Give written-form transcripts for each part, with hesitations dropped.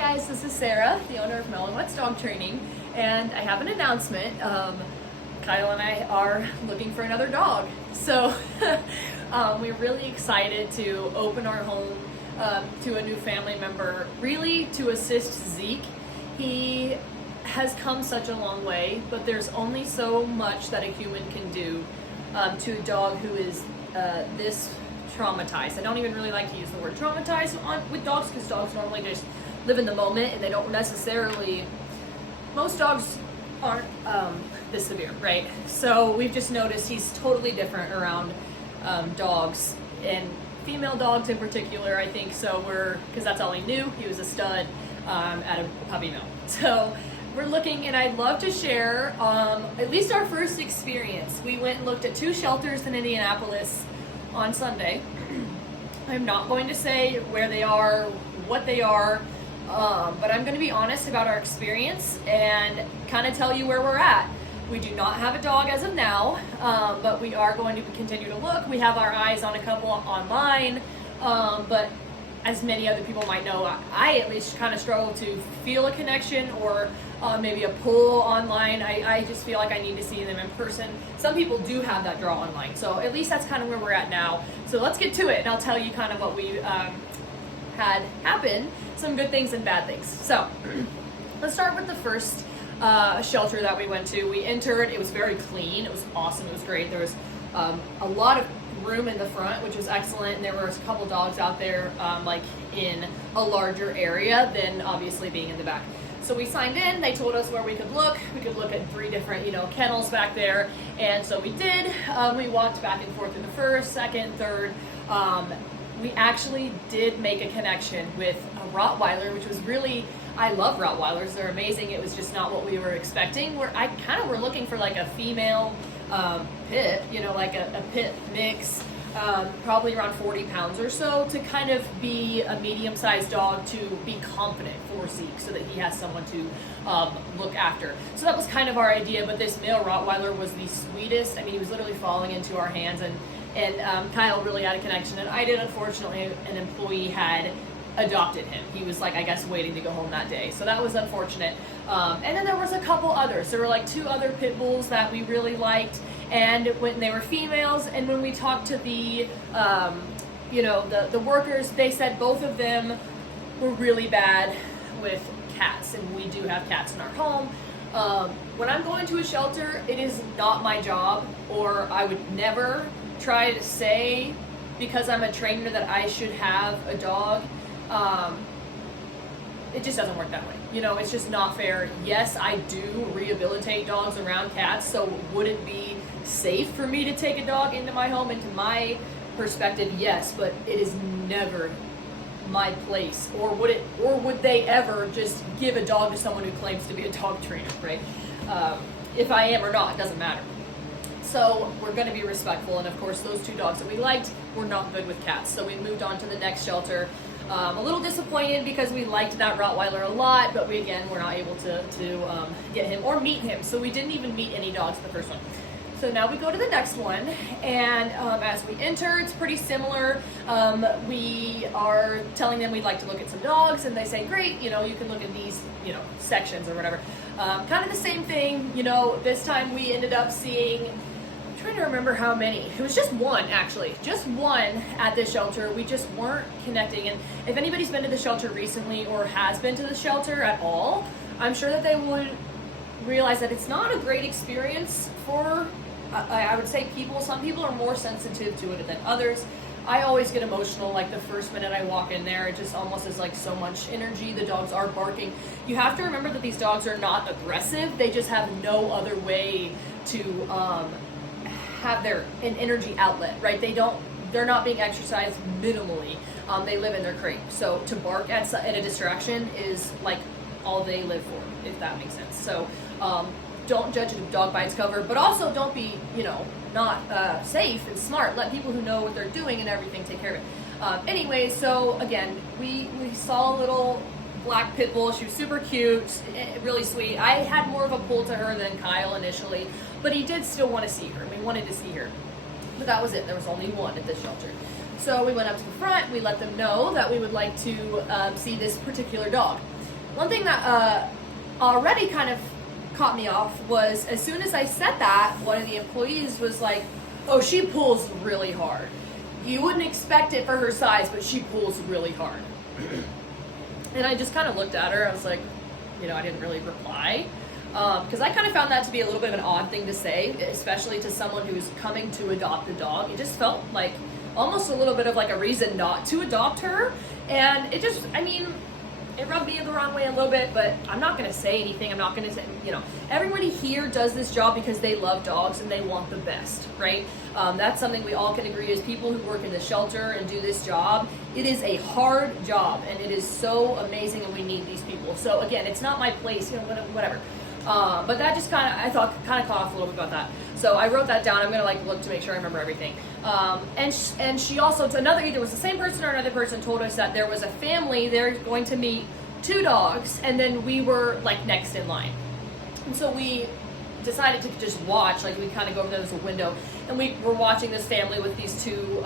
guys, this is Sarah, the owner of Melon Wets Dog Training, and I have an announcement. Kyle and I are looking for another dog. So we're really excited to open our home to a new family member, really to assist Zeke. He has come such a long way, but there's only so much that a human can do to a dog who is this traumatized. I don't even really like to use the word traumatized with dogs because dogs normally just live in the moment and they don't necessarily, most dogs aren't this severe, right? So we've just noticed he's totally different around dogs, and female dogs in particular, I think. So because that's all he knew, he was a stud at a puppy mill. So we're looking, and I'd love to share at least our first experience. We went and looked at 2 shelters in Indianapolis on Sunday. I'm not going to say where they are, what they are, but I'm going to be honest about our experience and kind of tell you where we're at. We do not have a dog as of now, but we are going to continue to look. We have our eyes on a couple online, but as many other people might know, I at least kind of struggle to feel a connection or maybe a pull online. I just feel like I need to see them in person. Some people do have that draw online, so at least that's kind of where we're at now. So let's get to it, and I'll tell you kind of what we had happen, some good things and bad things. So let's start with the first shelter that we went to. We entered, it was very clean, it was awesome, it was great. There was a lot of room in the front, which was excellent, and there were a couple dogs out there like in a larger area than obviously being in the back. So we signed in, they told us where we could look. We could look at 3 different, kennels back there, and so we did. We walked back and forth in the first, second, third. We actually did make a connection with a Rottweiler, which was really, I love Rottweilers, they're amazing. It was just not what we were expecting. I kind of were looking for like a female pit, like a pit mix, probably around 40 pounds or so, to kind of be a medium-sized dog to be confident for Zeke so that he has someone to look after. So that was kind of our idea, but this male Rottweiler was the sweetest. I mean, he was literally falling into our hands, and Kyle really had a connection, and I did. Unfortunately, an employee had adopted him. He was like, I guess, waiting to go home that day. So that was unfortunate. And then there was a couple others. There were like 2 other pit bulls that we really liked, and when they were females, and when we talked to the workers, they said both of them were really bad with cats, and we do have cats in our home. When I'm going to a shelter, it is not my job, or I would never try to say, because I'm a trainer, that I should have a dog. It just doesn't work that way. It's just not fair. Yes, I do rehabilitate dogs around cats, so would it be safe for me to take a dog into my home? Into my perspective, yes, but it is never my place. Or would they ever just give a dog to someone who claims to be a dog trainer, right? If I am or not, it doesn't matter. So we're going to be respectful, and of course those 2 dogs that we liked were not good with cats, so we moved on to the next shelter. A little disappointed because we liked that Rottweiler a lot, but we were not able to get him or meet him, so we didn't even meet any dogs in the first one. So now we go to the next one, and as we enter, it's pretty similar. We are telling them we'd like to look at some dogs, and they say, great, you can look at these, sections or whatever. Kind of the same thing, this time we ended up seeing, I'm trying to remember how many. It was just one, actually. Just one at this shelter. We just weren't connecting. And if anybody's been to the shelter recently or has been to the shelter at all, I'm sure that they would realize that it's not a great experience for, I would say, people. Some people are more sensitive to it than others. I always get emotional, like the first minute I walk in there. It just almost is like so much energy. The dogs are barking. You have to remember that these dogs are not aggressive. They just have no other way to have an energy outlet, right? They're not being exercised minimally. They live in their crate. So to bark at a distraction is like all they live for, if that makes sense. So don't judge a dog by its cover, but also don't be, not safe and smart. Let people who know what they're doing and everything take care of it. Anyway, so again, we saw a little black pit bull. She was super cute, really sweet. I had more of a pull to her than Kyle initially, but he did still want to see her. We wanted to see her, but that was it. There was only one at this shelter. So we went up to the front. We let them know that we would like to see this particular dog. one thing that already kind of caught me off was as soon as I said that, one of the employees was like, oh, she pulls really hard. You wouldn't expect it for her size, but she pulls really hard. And I just kind of looked at her. I was like, I didn't really reply. Because I kind of found that to be a little bit of an odd thing to say, especially to someone who's coming to adopt a dog. It just felt like almost a little bit of like a reason not to adopt her. And it just, it rubbed me the wrong way a little bit, but I'm not going to say anything. I'm not going to say, everybody here does this job because they love dogs and they want the best, right? That's something we all can agree is people who work in the shelter and do this job. It is a hard job and it is so amazing and we need these people. So again, it's not my place, whatever. But that just I thought kind of caught off a little bit about that. So I wrote that down. I'm going to look to make sure I remember everything. And she also, either was the same person or another person told us that there was a family, they're going to meet 2 dogs, and then we were next in line. And so we decided to just watch, we kind of go over there, there's a window, and we were watching this family with these 2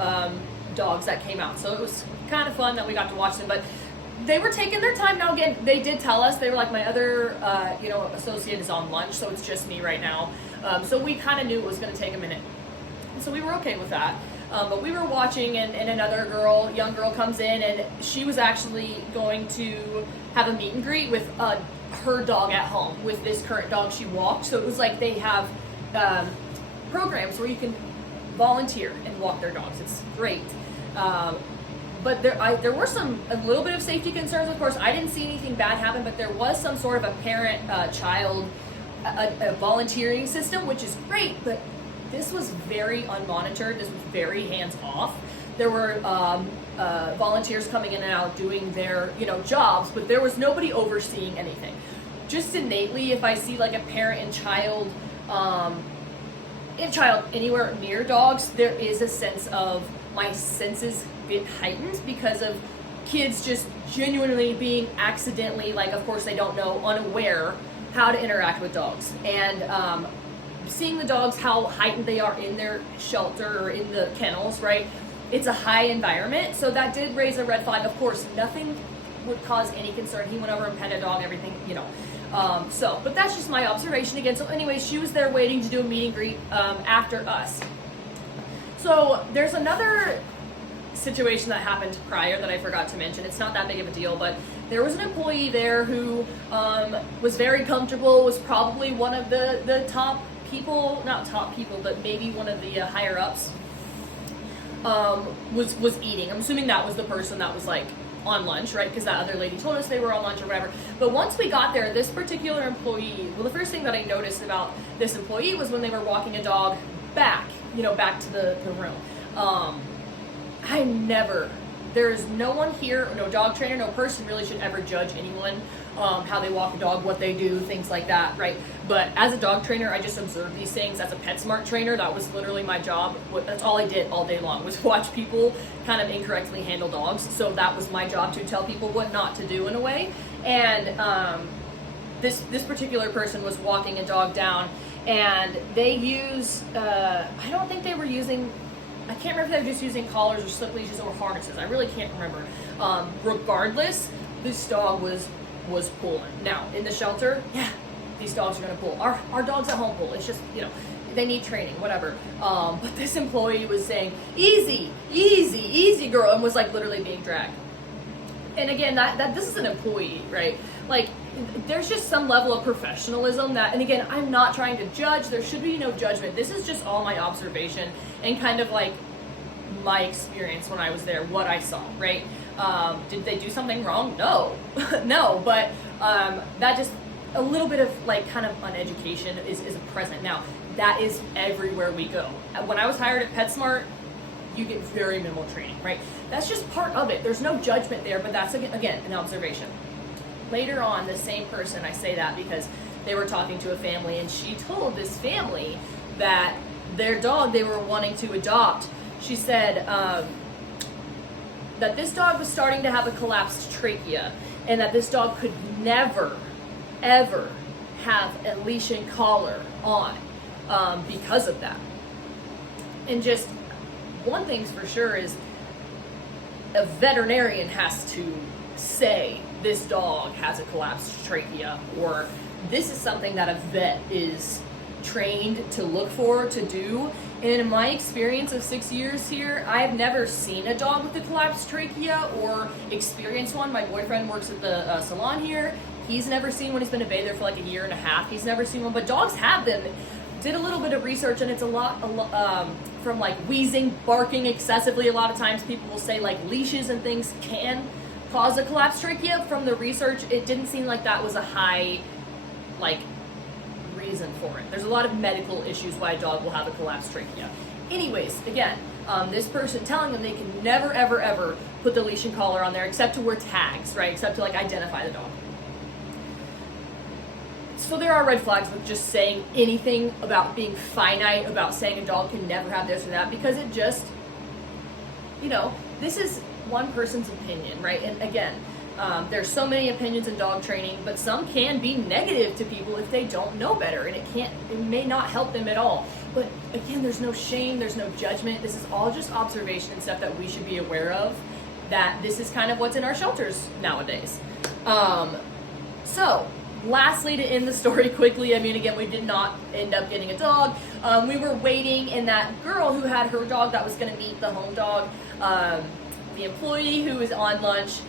dogs that came out. So it was kind of fun that we got to watch them, but they were taking their time. Now again, they did tell us, they were like, my other associate is on lunch, so it's just me right now. So we kind of knew it was going to take a minute. And so we were okay with that. But we were watching and another young girl comes in, and she was actually going to have a meet and greet with her dog at home with this current dog she walked. So it was like they have programs where you can volunteer and walk their dogs. It's great. But there were a little bit of safety concerns. Of course, I didn't see anything bad happen, but there was some sort of a parent-child volunteering system, which is great, but this was very unmonitored. This was very hands-off. There were volunteers coming in and out doing their jobs, but there was nobody overseeing anything. Just innately, if I see a parent and child anywhere near dogs, there is a sense of my senses get heightened because of kids just genuinely being accidentally, of course they don't know, unaware how to interact with dogs. And seeing the dogs, how heightened they are in their shelter or in the kennels, right? It's a high environment, so that did raise a red flag. Of course, nothing would cause any concern. He went over and pet a dog, everything, but that's just my observation again. So anyway, she was there waiting to do a meet and greet after us. So there's another situation that happened prior that I forgot to mention. It's not that big of a deal, but there was an employee there who was very comfortable, was probably one of the top people, not top people, but maybe one of the higher ups, was eating. I'm assuming that was the person that was on lunch, right? Because that other lady told us they were on lunch or whatever. But once we got there, this particular employee, the first thing that I noticed about this employee was when they were walking a dog back to the room. There's no one here, no dog trainer, no person really should ever judge anyone, how they walk a dog, what they do, things like that, right? But as a dog trainer, I just observed these things. As a PetSmart trainer, that was literally my job. That's all I did all day long, was watch people kind of incorrectly handle dogs. So that was my job, to tell people what not to do in a way. And this particular person was walking a dog down, and they I don't think they were using, I can't remember if they were just using collars or slip leashes or harnesses. I really can't remember. Regardless, this dog was pulling. Now, in the shelter, yeah, these dogs are going to pull. Our dogs at home pull. It's just, they need training, whatever. But this employee was saying, easy, easy, easy, girl, and was literally being dragged. And again, that this is an employee, right? There's just some level of professionalism that, and again, I'm not trying to judge. There should be no judgment. This is just all my observation and kind of my experience when I was there, what I saw, right? Did they do something wrong? No, no, but that just, a little bit of kind of uneducation is present. Now, that is everywhere we go. When I was hired at PetSmart, you get very minimal training, right? That's just part of it. There's no judgment there, but that's, again, an observation. Later on, the same person, I say that because they were talking to a family, and she told this family that their dog they were wanting to adopt, she said that this dog was starting to have a collapsed trachea, and that this dog could never, ever have a leash and collar on because of that. And just one thing's for sure is a veterinarian has to say this dog has a collapsed trachea, or this is something that a vet is trained to look for, to do. And in my experience of 6 years here, I've never seen a dog with a collapsed trachea or experienced one. My boyfriend works at the salon here. He's never seen one. He's been a bather for like a year and a half. He's never seen one, but dogs have them. Did a little bit of research, and it's a lot from like wheezing, barking excessively. A lot of times people will say like leashes and things can cause a collapsed trachea. From the research, it didn't seem like that was a high like reason for it. There's a lot of medical issues why a dog will have a collapsed trachea. Anyways, again, this person telling them they can never, ever, ever put the leash and collar on there except to wear tags, right? Except to like identify the dog. So there are red flags with just saying anything about being finite, about saying a dog can never have this or that, because it just, this is one person's opinion, right? And again, there's so many opinions in dog training, but some can be negative to people if they don't know better, and it may not help them at all. But again, there's no shame, there's no judgment. This is all just observation and stuff that we should be aware of, that this is kind of what's in our shelters nowadays. So lastly, to end the story quickly, I mean, again, we did not end up getting a dog. We were waiting, and that girl who had her dog that was going to meet the home dog, the employee who was on lunch,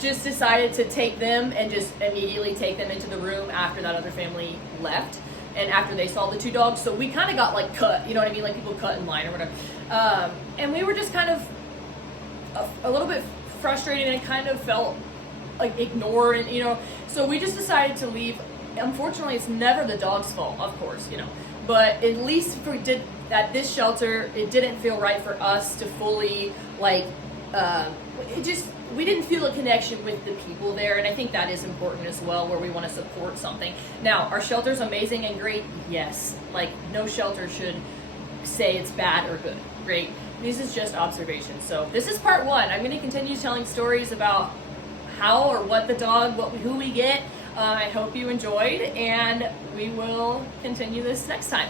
just decided to take them and just immediately take them into the room after that other family left and after they saw the two dogs. So we kind of got like cut, you know what I mean? Like people cut in line or whatever. And we were just kind of a little bit frustrated and kind of felt like ignored, and so we just decided to leave. Unfortunately, it's never the dog's fault, of course, but at least if we did at this shelter, it didn't feel right for us to fully we didn't feel a connection with the people there, and I think that is important as well, where we want to support something. Now, our shelter's amazing and great, yes, like no shelter should say it's bad or good, great. This is just observation. So this is part one. I'm going to continue telling stories about how or what the dog, who we get. I hope you enjoyed, and we will continue this next time.